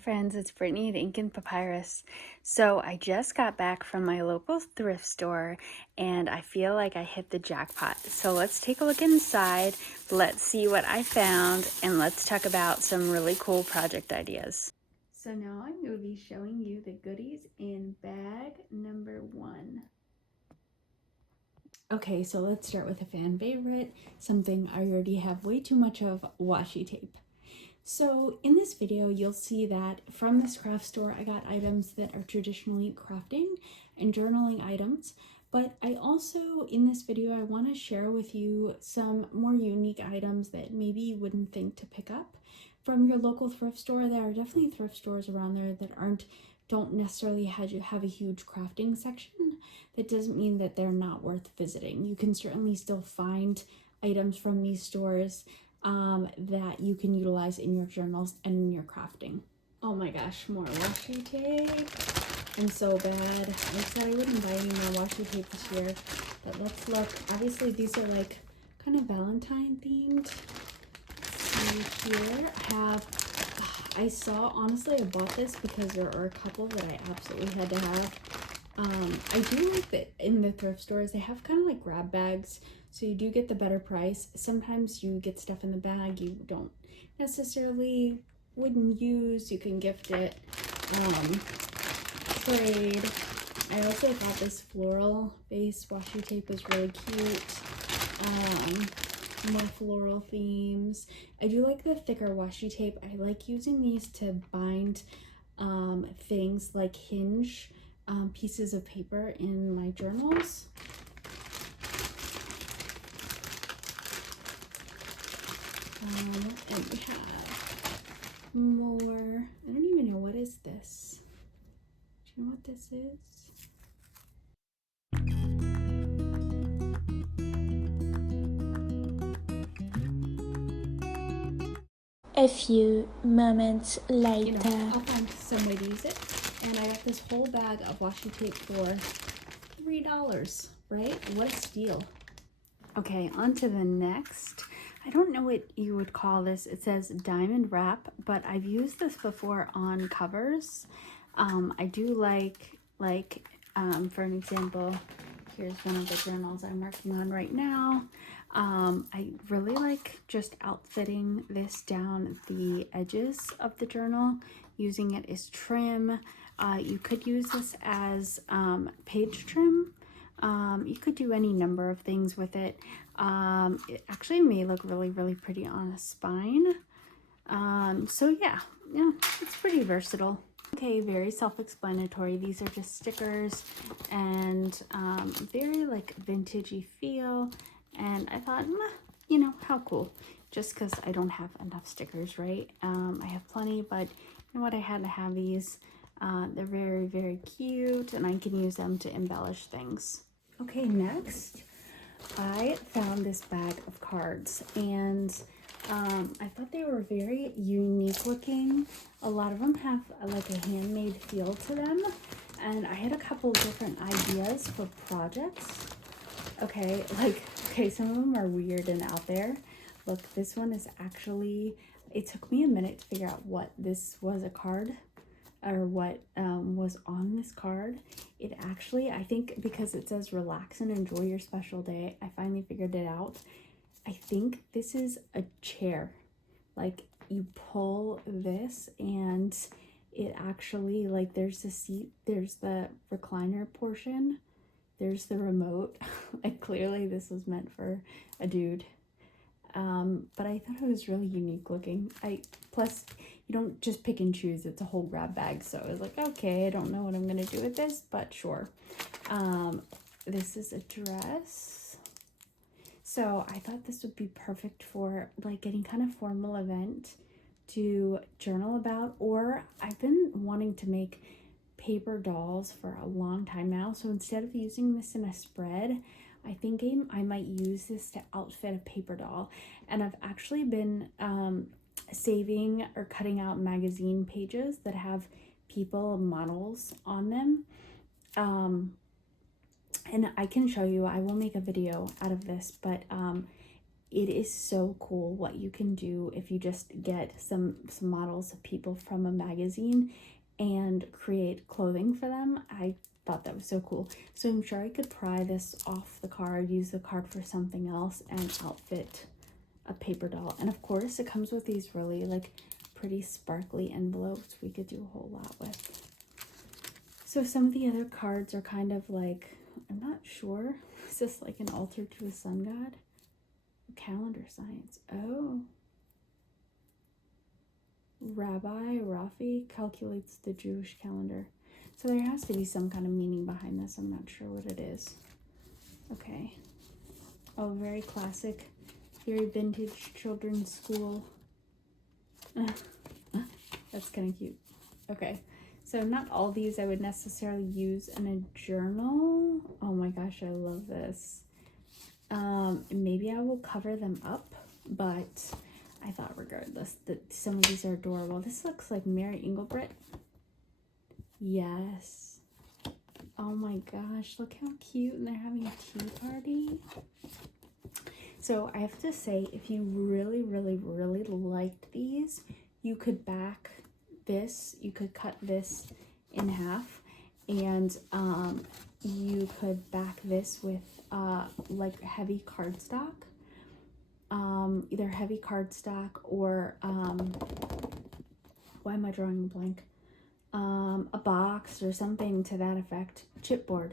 friends, it's Brittany at Ink and Papyrus. So I just got back from my local thrift store and I feel like I hit the jackpot. So let's take a look inside, let's see what I found, and let's talk about some really cool project ideas. So now I'm going to be showing you the goodies in bag number 1. Okay, so let's start with a fan favorite, something I already have way too much of, washi tape. So in this video, you'll see that from this craft store, I got items that are traditionally crafting and journaling items. But I also, in this video, I want to share with you some more unique items that maybe you wouldn't think to pick up from your local thrift store. There are definitely thrift stores around there that don't necessarily have a huge crafting section. That doesn't mean that they're not worth visiting. You can certainly still find items from these stores that you can utilize in your journals and in your crafting. Oh my gosh, more washi tape. I'm so bad. I said I wouldn't buy any more washi tape this year, but let's look. Obviously these are like kind of Valentine themed. Let's see here. I saw, honestly I bought this because there are a couple that I absolutely had to have. I do like that in the thrift stores they have kind of like grab bags, so you do get the better price. Sometimes you get stuff in the bag you don't necessarily wouldn't use. You can gift it, trade. I also thought this floral base washi tape was really cute. More floral themes. I do like the thicker washi tape. I like using these to bind things like hinge pieces of paper in my journals. And we have more. I don't even know, what is this? Do you know what this is? A few moments later. I'll find some way to use it. And I got this whole bag of washi tape for $3, right? What a steal. Okay, on to the next. I don't know what you would call this. It says diamond wrap, but I've used this before on covers. I do like for an example, here's one of the journals I'm working on right now. I really like just outfitting this down the edges of the journal, using it as trim. You could use this as page trim. You could do any number of things with it. It actually may look really pretty on a spine. So yeah, it's pretty versatile. Okay, very self-explanatory. These are just stickers and very like vintagey feel. And I thought, you know, how cool. Just because I don't have enough stickers, right? I have plenty, but you know what? I had to have these. They're very cute, and I can use them to embellish things. Okay, next, I found this bag of cards, and I thought they were very unique looking. A lot of them have like a handmade feel to them, and I had a couple different ideas for projects. Okay, some of them are weird and out there. Look, this one is actually, it took me a minute to figure out what this was a card, or what was on this card. It actually, I think because it says relax and enjoy your special day, I finally figured it out. I think this is a chair. Like, you pull this and it actually, like, there's the seat, there's the recliner portion, there's the remote. Like, clearly this was meant for a dude. But I thought it was really unique looking. Plus you don't just pick and choose, it's a whole grab bag, so I was like, okay, I don't know what I'm gonna do with this, but sure. This is a dress, so I thought this would be perfect for like any kind of formal event to journal about. Or I've been wanting to make paper dolls for a long time now, so instead of using this in a spread, I think I might use this to outfit a paper doll. And I've actually been saving or cutting out magazine pages that have people, models on them. And I can show you, I will make a video out of this, but it is so cool what you can do if you just get some models of people from a magazine and create clothing for them. I thought that was so cool. So I'm sure I could pry this off the card, use the card for something else, and outfit a paper doll. And of course it comes with these really like pretty sparkly envelopes we could do a whole lot with. So some of the other cards are kind of like, I'm not sure, is this like an altar to a sun god? Calendar science. Oh, Rabbi Rafi calculates the Jewish calendar. So there has to be some kind of meaning behind this. I'm not sure what it is. Okay. Oh, very classic, very vintage children's school. That's kind of cute. Okay. So not all these I would necessarily use in a journal. Oh my gosh, I love this. Maybe I will cover them up, but I thought regardless that some of these are adorable. This looks like Mary Engelbrett. Yes. Oh my gosh, look how cute. And they're having a tea party. So I have to say, if you really, really, really liked these, you could back this. You could cut this in half, and you could back this with like heavy cardstock, either heavy cardstock or why am I drawing a blank? A box or something to that effect. Chipboard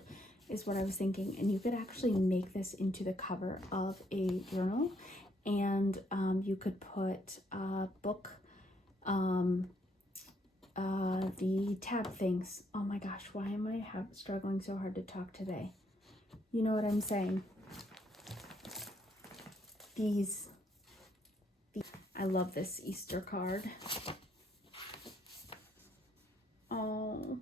is what I was thinking, and you could actually make this into the cover of a journal, and you could put a book, the tab things. Oh my gosh, why am I struggling so hard to talk today? You know what I'm saying? These I love this Easter card. Oh,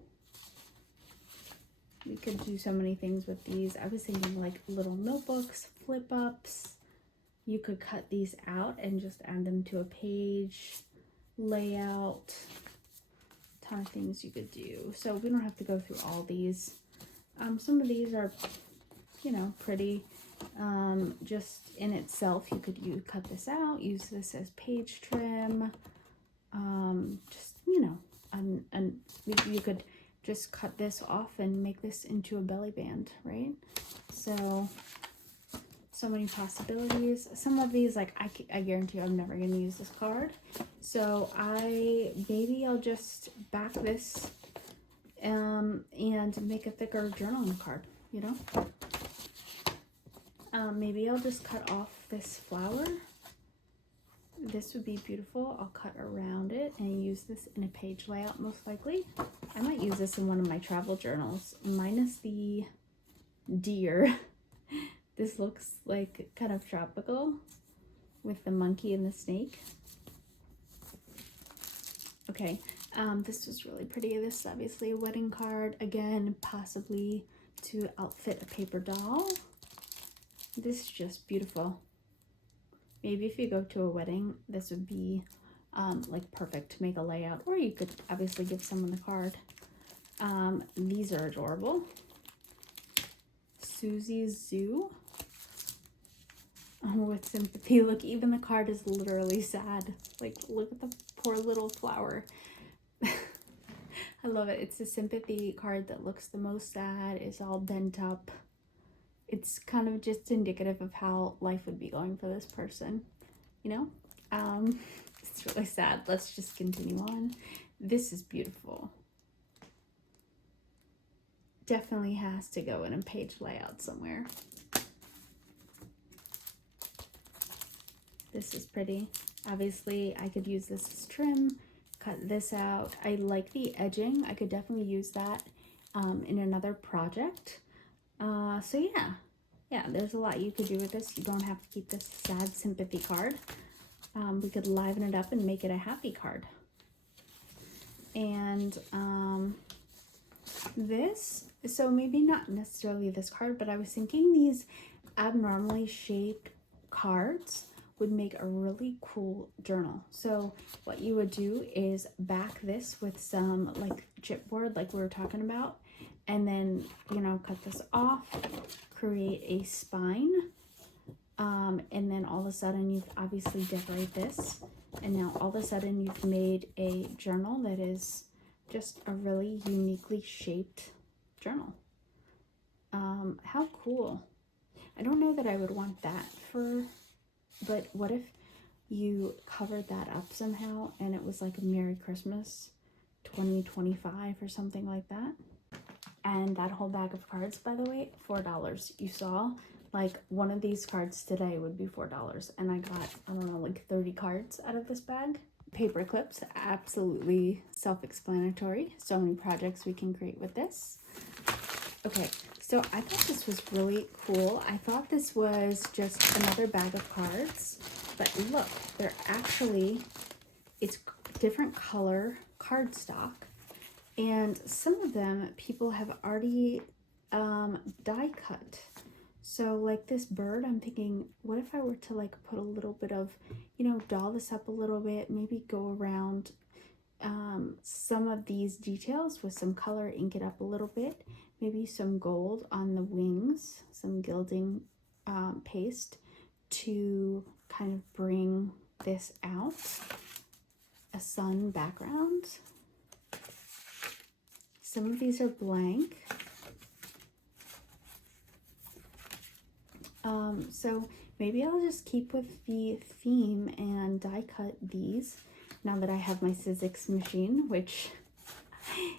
we could do so many things with these. I was thinking like little notebooks, flip ups. You could cut these out and just add them to a page layout. Ton of things you could do. So we don't have to go through all these. Some of these are, you know, pretty. Just in itself, you could cut this out, use this as page trim. Just, you know, and you could just cut this off and make this into a belly band, right? So many possibilities. Some of these, like I guarantee I'm never going to use this card. So maybe I'll just back this and make a thicker journaling card, you know? Maybe I'll just cut off this flower. This would be beautiful. I'll cut around it and use this in a page layout most likely. I might use this in one of my travel journals, minus the deer. This looks like kind of tropical with the monkey and the snake. Okay, this was really pretty. This is obviously a wedding card. Again, possibly to outfit a paper doll. This is just beautiful. Maybe if you go to a wedding, this would be like perfect to make a layout, or you could obviously give someone the card. These are adorable. Susie's Zoo. Oh, with sympathy. Look, even the card is literally sad. Like, look at the poor little flower. I love it. It's a sympathy card that looks the most sad. It's all bent up. It's kind of just indicative of how life would be going for this person, you know? It's really sad. Let's just continue on. This is beautiful. Definitely has to go in a page layout somewhere. This is pretty. Obviously, I could use this as trim, cut this out. I like the edging. I could definitely use that in another project. So yeah, there's a lot you could do with this. You don't have to keep this sad sympathy card. We could liven it up and make it a happy card. And this, so maybe not necessarily this card, but I was thinking these abnormally shaped cards would make a really cool journal. So what you would do is back this with some like chipboard like we were talking about, and then, you know, cut this off, create a spine, and then all of a sudden you obviously decorate this, and now all of a sudden you've made a journal that is just a really uniquely shaped journal. How cool. I don't know that I would want that but what if you covered that up somehow and it was like a Merry Christmas 2025 or something like that? And that whole bag of cards, by the way, $4. You saw, like, one of these cards today would be $4, and I got, I don't know, like 30 cards out of this bag. Paper clips, absolutely self-explanatory. So many projects we can create with this. Okay, so I thought this was really cool. I thought this was just another bag of cards, but look, they're actually, it's different color cardstock, and some of them people have already die cut. So like this bird, I'm thinking, what if I were to like put a little bit of, you know, doll this up a little bit, maybe go around some of these details with some color, ink it up a little bit, maybe some gold on the wings, some gilding paste to kind of bring this out, a sun background. Some of these are blank. So maybe I'll just keep with the theme and die cut these now that I have my Sizzix machine, which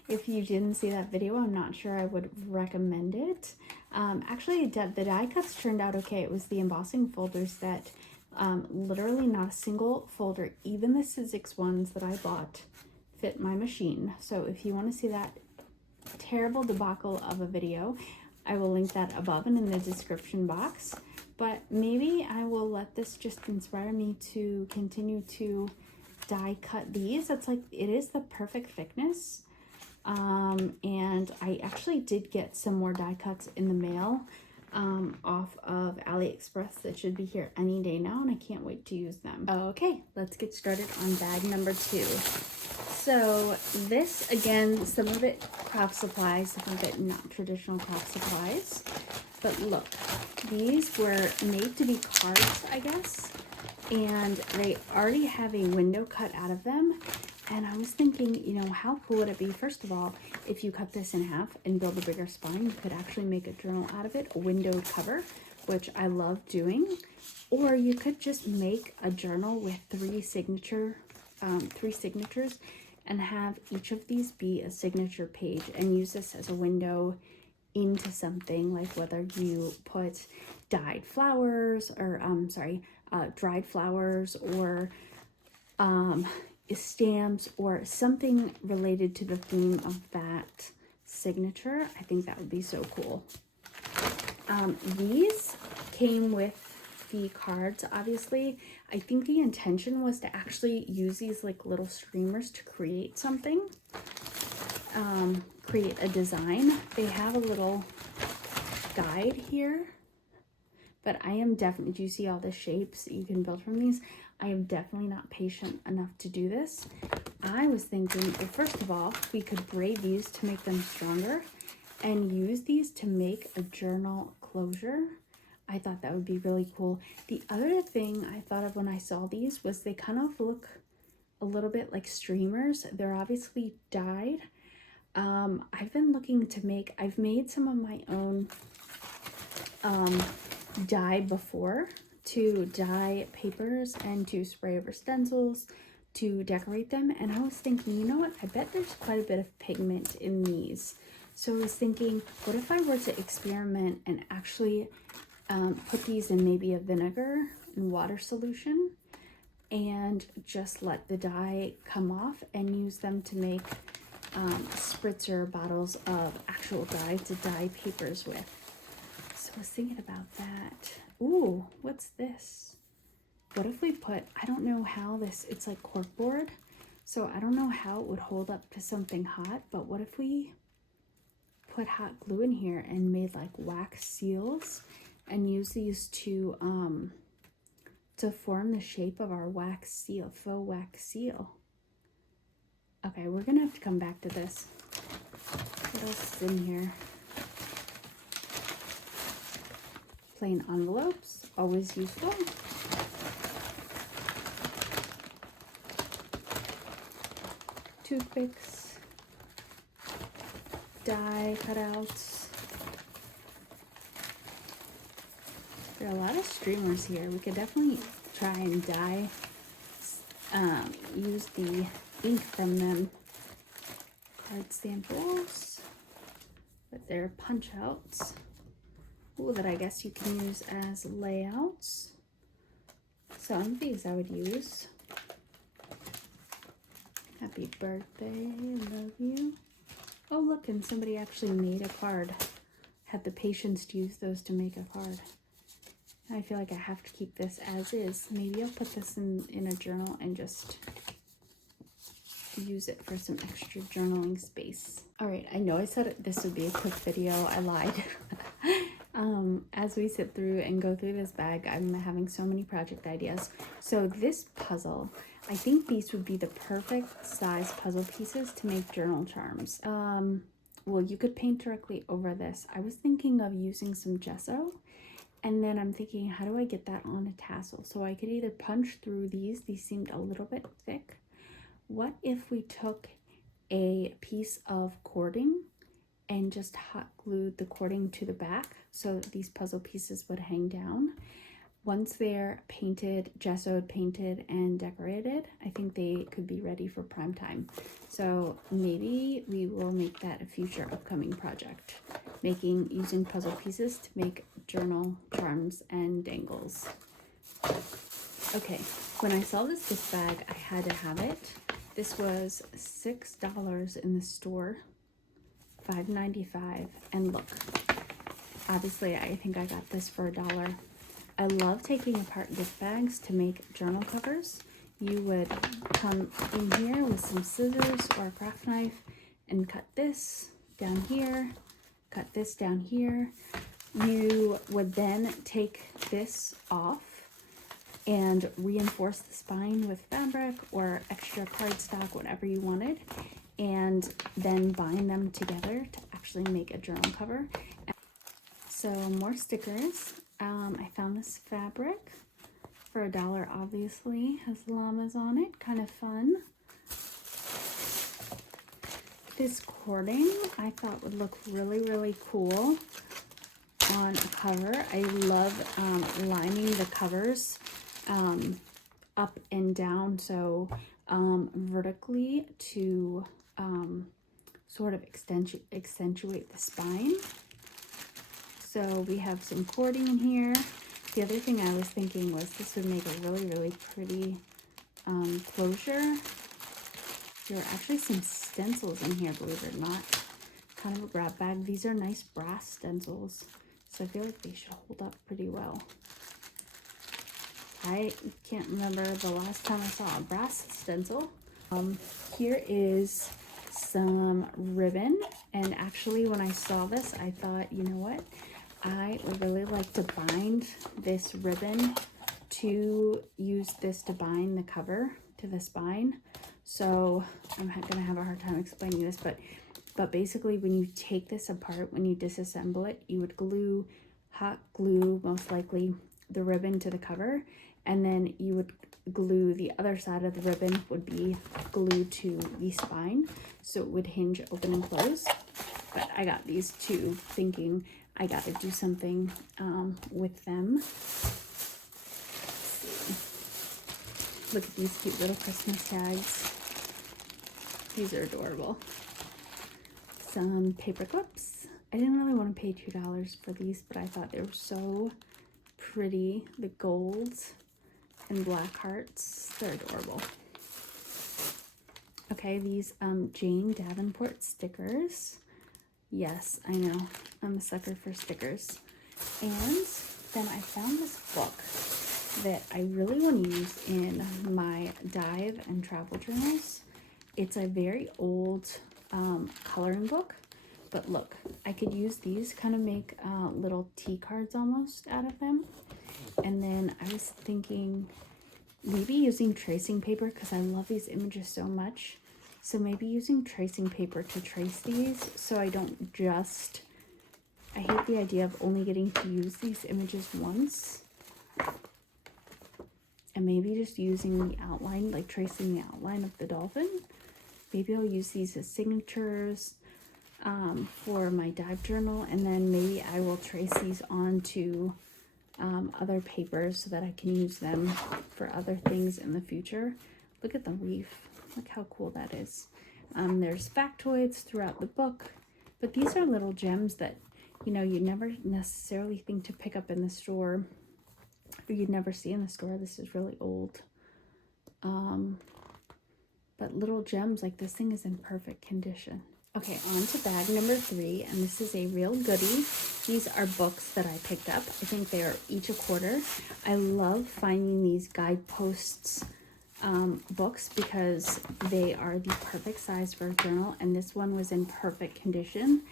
if you didn't see that video, I'm not sure I would recommend it. Actually, the die cuts turned out okay. It was the embossing folders that literally not a single folder, even the Sizzix ones that I bought, fit my machine. So if you want to see that terrible debacle of a video, I will link that above and in the description box. But maybe I will let this just inspire me to continue to die cut these. It's like, it is the perfect thickness. And I actually did get some more die cuts in the mail off of AliExpress that should be here any day now, and I can't wait to use them. Okay, let's get started on bag number 2. So this, again, some of it craft supplies, some of it not traditional craft supplies. But look, these were made to be cards, I guess, and they already have a window cut out of them. And I was thinking, you know, how cool would it be? First of all, if you cut this in half and build a bigger spine, you could actually make a journal out of it, a windowed cover, which I love doing. Or you could just make a journal with three signatures and have each of these be a signature page and use this as a window into something, like whether you put dried flowers or stamps or something related to the theme of that signature. I think that would be so cool. These came with the cards, obviously. I think the intention was to actually use these like little streamers to create something, create a design. They have a little guide here, but I am definitely, do you see all the shapes that you can build from these? I am definitely not patient enough to do this. I was thinking, well, first of all, we could braid these to make them stronger and use these to make a journal closure. I thought that would be really cool. The other thing I thought of when I saw these was they kind of look a little bit like streamers. They're obviously dyed. I've been looking to make, I've made some of my own dye before, to dye papers and to spray over stencils to decorate them. And I was thinking, you know what, I bet there's quite a bit of pigment in these. So I was thinking, what if I were to experiment and actually put these in maybe a vinegar and water solution and just let the dye come off and use them to make spritzer bottles of actual dye to dye papers with. So I was thinking about that. Ooh, what's this? What if we put, I don't know how this, it's like corkboard, so I don't know how it would hold up to something hot, but what if we put hot glue in here and made like wax seals and use these to form the shape of our wax seal, faux wax seal. Okay, we're gonna have to come back to this. What else is in here? Plain envelopes, always useful. toothpicks, die cutouts. There are a lot of streamers here. We could definitely try and dye, use the ink from them. Card samples, but they're punch outs. Ooh, that I guess you can use as layouts. Some of these I would use. Happy birthday, love you. Oh look, and somebody actually made a card. Had the patience to use those to make a card. I feel like I have to keep this as is. Maybe I'll put this in a journal and just use it for some extra journaling space. All right, I know I said this would be a quick video. I lied. As we sit through and go through this bag, I'm having so many project ideas. So this puzzle, I think these would be the perfect size puzzle pieces to make journal charms. Well, you could paint directly over this. I was thinking of using some gesso, and then I'm thinking, how do I get that on a tassel? So I could either punch through these. These seemed a little bit thick. What if we took a piece of cording and just hot glued the cording to the back so that these puzzle pieces would hang down? Once they're painted, gessoed, painted, and decorated, I think they could be ready for prime time. So maybe we will make that a future upcoming project. Using puzzle pieces to make journal charms and dangles. Okay, when I saw this gift bag, I had to have it. This was $6 in the store, $5.95, and look, obviously I think I got this for $1. I love taking apart gift bags to make journal covers. You would come in here with some scissors or a craft knife and cut this down here, cut this down here. You would then take this off and reinforce the spine with fabric or extra cardstock, whatever you wanted, and then bind them together to actually make a journal cover. So more stickers. I found this fabric for $1, obviously. Has llamas on it, kind of fun. This cording I thought would look really, really cool on a cover. I love lining the covers up and down, so vertically to sort of accentuate the spine. So we have some cording in here. The other thing I was thinking was this would make a really, really pretty closure. There are actually some stencils in here, believe it or not. Kind of a grab bag. These are nice brass stencils, so I feel like they should hold up pretty well. I can't remember the last time I saw a brass stencil. Here is some ribbon, and actually when I saw this, I thought, you know what? I would really like to bind this ribbon to use this to bind the cover to the spine. So I'm gonna have a hard time explaining this, but basically when you take this apart, when you disassemble it, you would hot glue most likely the ribbon to the cover, and then you would glue the other side of the ribbon would be glued to the spine, so it would hinge open and close. But I got these two thinking I got to do something with them. Look at these cute little Christmas tags. These are adorable. Some paper clips. I didn't really want to pay $2 for these, but I thought they were so pretty. The gold and black hearts, they're adorable. Okay, these Jane Davenport stickers. Yes, I know, I'm a sucker for stickers. And then I found this book that I really want to use in my dive and travel journals. It's a very old coloring book, but look, I could use these, kind of make little tea cards almost out of them. And then I was thinking maybe using tracing paper, because I love these images so much. So maybe using tracing paper to trace these, so I don't just, I hate the idea of only getting to use these images once. And maybe just using the outline, like tracing the outline of the dolphin. maybe I'll use these as signatures for my dive journal, and then maybe I will trace these onto other papers so that I can use them for other things in the future. Look at the leaf. Look how cool that is. There's factoids throughout the book, but these are little gems that, you know, you never necessarily think to pick up in the store, or you'd never see in the store. This is really old. But little gems like this thing is in perfect condition. Okay, on to bag number 3, and this is a real goodie. These are books that I picked up. I think they are each a quarter. I love finding these guideposts books because they are the perfect size for a journal, and this one was in perfect condition.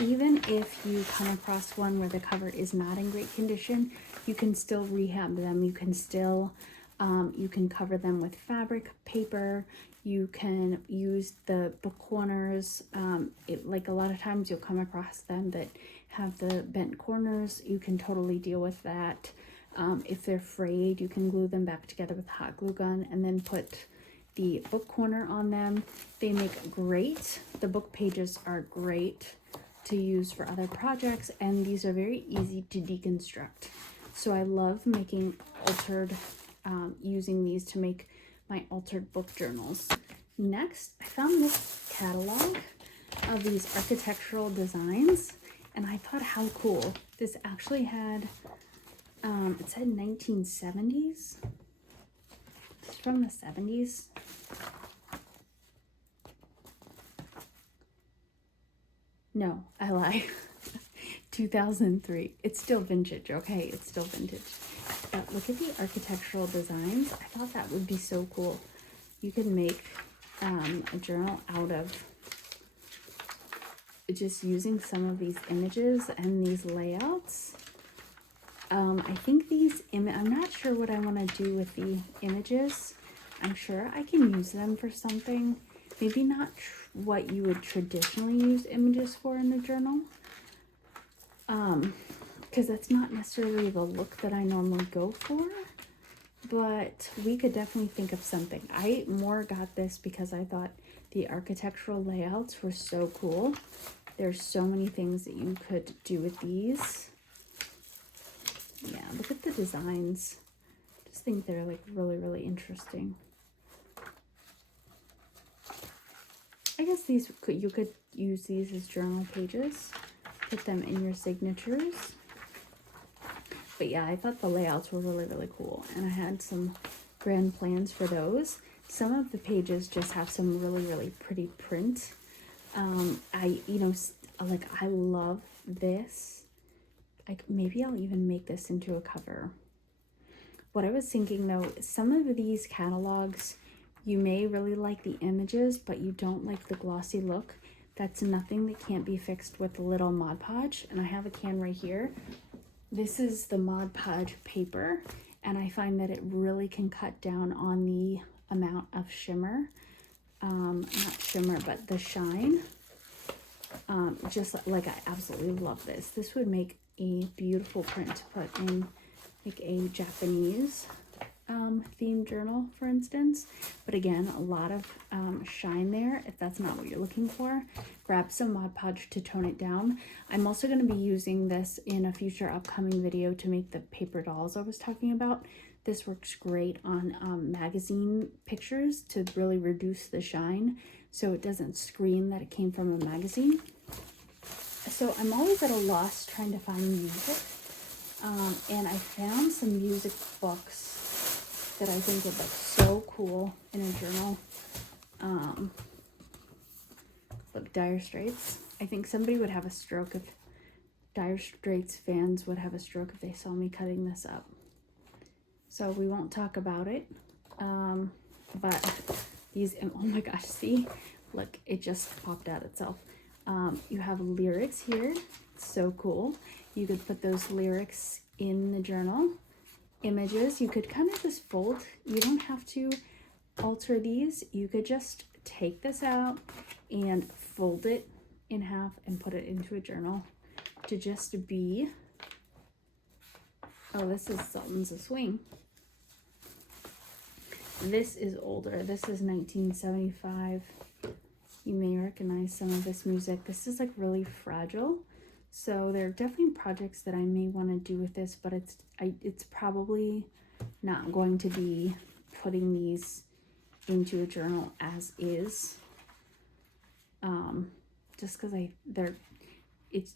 Even if you come across one where the cover is not in great condition, you can still rehab them. You can still you can cover them with fabric, paper. You can use the book corners. Like a lot of times you'll come across them that have the bent corners. You can totally deal with that. If they're frayed, you can glue them back together with a hot glue gun and then put the book corner on them. They make great. The book pages are great to use for other projects, and these are very easy to deconstruct. So I love making using these to make my altered book journals. Next, I found this catalog of these architectural designs, and I thought, how cool. This actually had, it said 1970s. It's from the 70s. No, I lie. 2003. It's still vintage, okay? It's still vintage. But look at the architectural designs. I thought that would be so cool. You could make a journal out of just using some of these images and these layouts. I think I'm not sure what I want to do with the images. I'm sure I can use them for something. Maybe not what you would traditionally use images for in a journal. Because that's not necessarily the look that I normally go for, but we could definitely think of something. I more got this because I thought the architectural layouts were so cool. There's so many things that you could do with these. Yeah, look at the designs. Just think they're like really, really interesting. I guess you could use these as journal pages. Put them in your signatures. But yeah, I thought the layouts were really, really cool, and I had some grand plans for those. Some of the pages just have some really, really pretty print. I love this. Maybe I'll even make this into a cover. What I was thinking though, some of these catalogs, you may really like the images, but you don't like the glossy look. That's nothing that can't be fixed with a little Mod Podge, and I have a can right here. This is the Mod Podge paper, and I find that it really can cut down on the amount of shimmer. Not shimmer, but the shine. Just like I absolutely love this. This would make a beautiful print to put in like a Japanese themed journal, for instance. But again, a lot of shine there. If that's not what you're looking for, grab some Mod Podge to tone it down. I'm also going to be using this in a future upcoming video to make the paper dolls I was talking about. This works great on magazine pictures to really reduce the shine so it doesn't scream that it came from a magazine. So I'm always at a loss trying to find music, and I found some music books that I think would look so cool in a journal. Look, Dire Straits. I think somebody would have a stroke if Dire Straits fans would have a stroke if they saw me cutting this up. So we won't talk about it. But these, oh my gosh, see? Look, it just popped out itself. You have lyrics here. So cool. You could put those lyrics in the journal. Images, you could kind of just fold. You don't have to alter these. You could just take this out and fold it in half and put it into a journal to just be, oh, this is Sultans of Swing. This is older. This is 1975. You may recognize some of this music. This is like really fragile. So there are definitely projects that I may want to do with this, but it's probably not going to be putting these into a journal as is. Just because it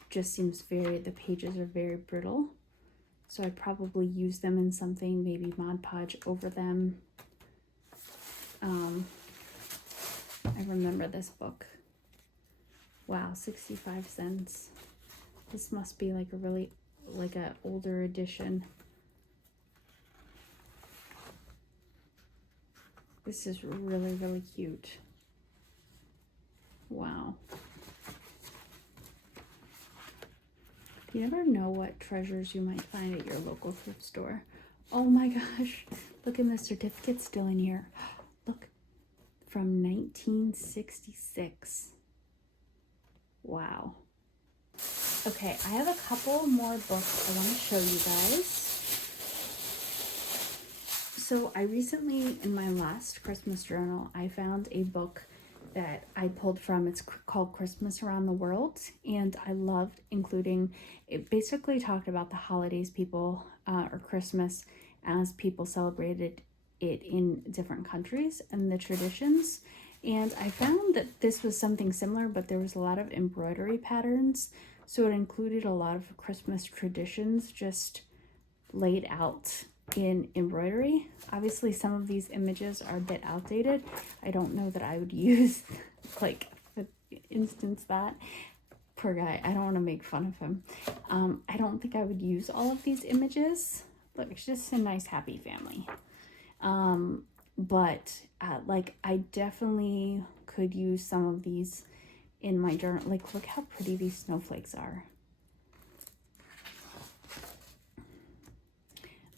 just seems the pages are very brittle. So I'd probably use them in something, maybe Mod Podge over them. I remember this book. Wow, 65 cents. This must be like a older edition. This is really, really cute. Wow. You never know what treasures you might find at your local thrift store. Oh my gosh, look at the certificate still in here. Look, from 1966. Wow. Okay, I have a couple more books I want to show you guys. So I recently, in my last Christmas journal, I found a book that I pulled from. It's called Christmas Around the World, and I loved including, it basically talked about the holidays people, or Christmas, as people celebrated it in different countries and the traditions. And I found that this was something similar, but there was a lot of embroidery patterns. So it included a lot of Christmas traditions just laid out in embroidery. Obviously, some of these images are a bit outdated. I don't know that I would use, like, for instance, that poor guy. I don't want to make fun of him. I don't think I would use all of these images. Look, it's just a nice, happy family. But like, I definitely could use some of these in my journal. Like, look how pretty these snowflakes are.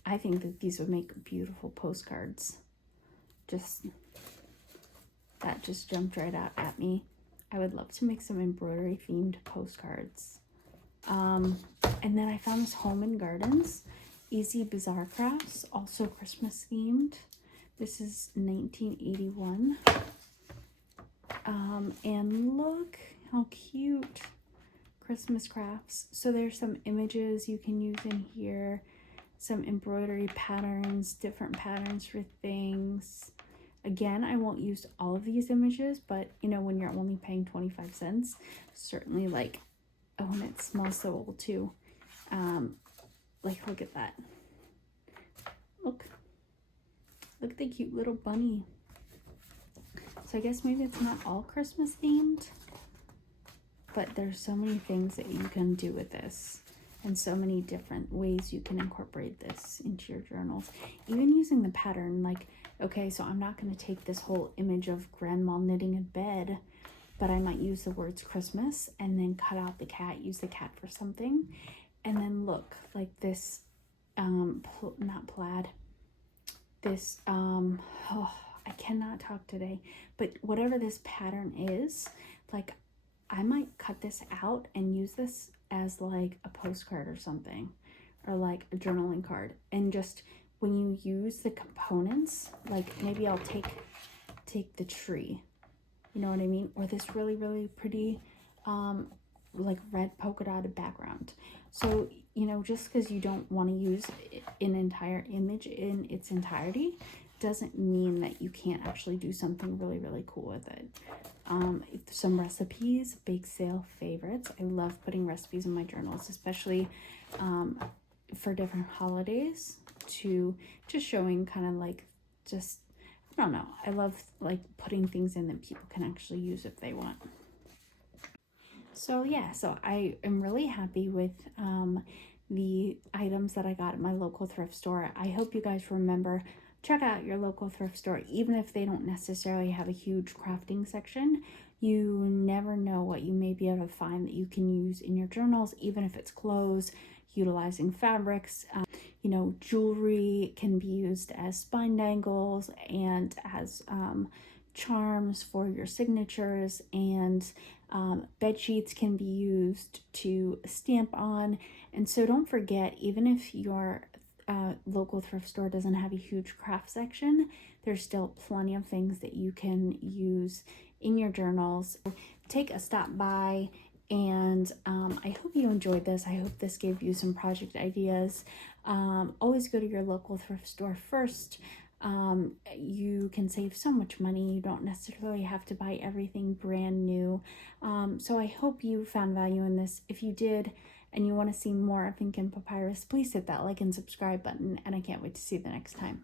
I think that these would make beautiful postcards. That just jumped right out at me. I would love to make some embroidery themed postcards. And then I found this Home and Gardens Easy Bizarre Crafts, also Christmas themed. This is 1981. And look how cute. Christmas crafts. So there's some images you can use in here. Some embroidery patterns, different patterns for things. Again, I won't use all of these images, but you know, when you're only paying 25 cents, certainly, like, oh, and it smells so old too. Like, look at that. Look at the cute little bunny. So I guess maybe it's not all Christmas themed, but there's so many things that you can do with this. And so many different ways you can incorporate this into your journals. Even using the pattern, like, okay, so I'm not going to take this whole image of grandma knitting in bed, but I might use the words Christmas and then cut out the cat, use the cat for something. And then look, like this, not plaid, this, oh, I cannot talk today, but whatever this pattern is, like, I might cut this out and use this as like a postcard or something, or like a journaling card. And just when you use the components, like maybe I'll take the tree, you know what I mean, or this really, really pretty like red polka dotted background. So, you know, just because you don't want to use an entire image in its entirety doesn't mean that you can't actually do something really, really cool with it. Some recipes, bake sale favorites. I love putting recipes in my journals, especially for different holidays, to just showing kind of like, just, I don't know, I love like putting things in that people can actually use if they want. So yeah, so I am really happy with the items that I got at my local thrift store. I hope you guys remember, check out your local thrift store. Even if they don't necessarily have a huge crafting section, you never know what you may be able to find that you can use in your journals, even if it's clothes, utilizing fabrics. You know, jewelry can be used as spine dangles and as charms for your signatures, and bed sheets can be used to stamp on. And so don't forget, even if your local thrift store doesn't have a huge craft section, there's still plenty of things that you can use in your journals. Take a stop by, and I hope you enjoyed this. I hope this gave you some project ideas. Always go to your local thrift store first. You can save so much money. You don't necessarily have to buy everything brand new. So I hope you found value in this. If you did, and you want to see more of Ink and Papyrus, please hit that like and subscribe button, and I can't wait to see you the next time.